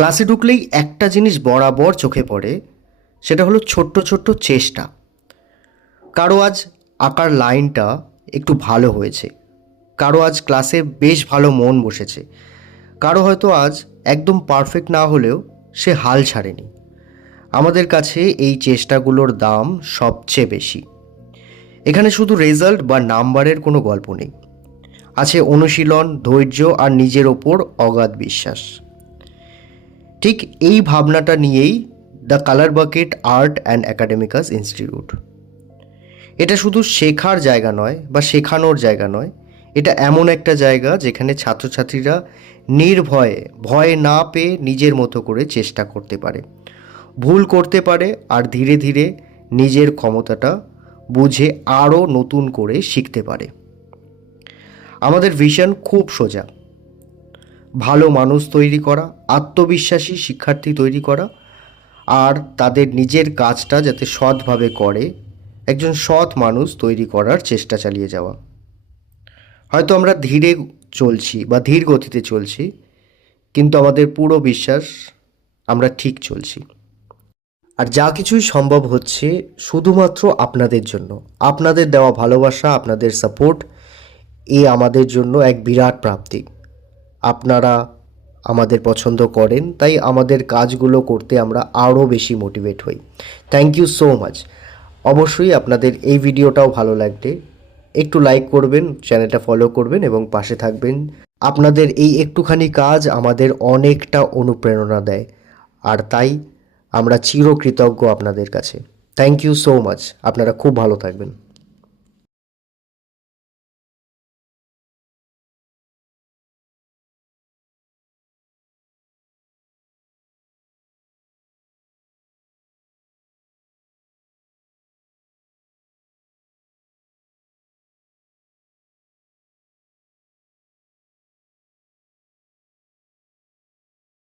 ক্লাসে ঢুকলেই একটা জিনিস বরাবর চোখে পড়ে, সেটা হলো ছোট্ট ছোট্ট চেষ্টা। কারো আজ আঁকার লাইনটা একটু ভালো হয়েছে, কারো আজ ক্লাসে বেশ ভালো মন বসেছে, কারো হয়তো আজ একদম পারফেক্ট না হলেও সে হাল ছাড়েনি। আমাদের কাছে এই চেষ্টাগুলোর দাম সবচেয়ে বেশি। এখানে শুধু রেজাল্ট বা নাম্বারের কোনো গল্প নেই, আছে অনুশীলন, ধৈর্য আর নিজের ওপর অগাধ বিশ্বাস। ঠিক এই ভাবনাটা নিয়েই the Colour Bucket Art and Academicus Institute. এটা শুধু শেখার জায়গা নয় বা শেখানোর জায়গা নয়, এটা এমন একটা জায়গা যেখানে ছাত্রছাত্রীরা নির্ভয়ে, ভয় না পেয়ে নিজের মতো করে চেষ্টা করতে পারে, ভুল করতে পারে আর ধীরে ধীরে নিজের ক্ষমতাটা বুঝে আরও নতুন করে শিখতে পারে। আমাদের ভিশন খুব সোজা: ভালো মানুষ তৈরি করা, আত্মবিশ্বাসী শিক্ষার্থী তৈরি করা, আর তাদের নিজের কাজটা যাতে সৎভাবে করে একজন সৎ মানুষ তৈরি করার চেষ্টা চালিয়ে যাওয়া। হয়তো আমরা ধীরে চলছি বা ধীর গতিতে চলছি, কিন্তু আমাদের পুরো বিশ্বাস আমরা ঠিক চলছি। আর যা কিছুই সম্ভব হচ্ছে শুধুমাত্র আপনাদের জন্য। আপনাদের দেওয়া ভালোবাসা, আপনাদের সাপোর্ট, এ আমাদের জন্য এক বিরাট প্রাপ্তি। আপনারা আমাদের পছন্দ করেন, তাই আমাদের কাজগুলো করতে আমরা আরও বেশি মোটিভেট হই। Thank you so much. অবশ্যই আপনাদের এই ভিডিওটাও ভালো লাগলে একটু লাইক করবেন, চ্যানেলটা ফলো করবেন এবং পাশে থাকবেন। আপনাদের এই একটুখানি কাজ আমাদের অনেকটা অনুপ্রেরণা দেয়, আর তাই আমরা চিরকৃতজ্ঞ আপনাদের কাছে। Thank you so much. আপনারা খুব ভালো থাকবেন।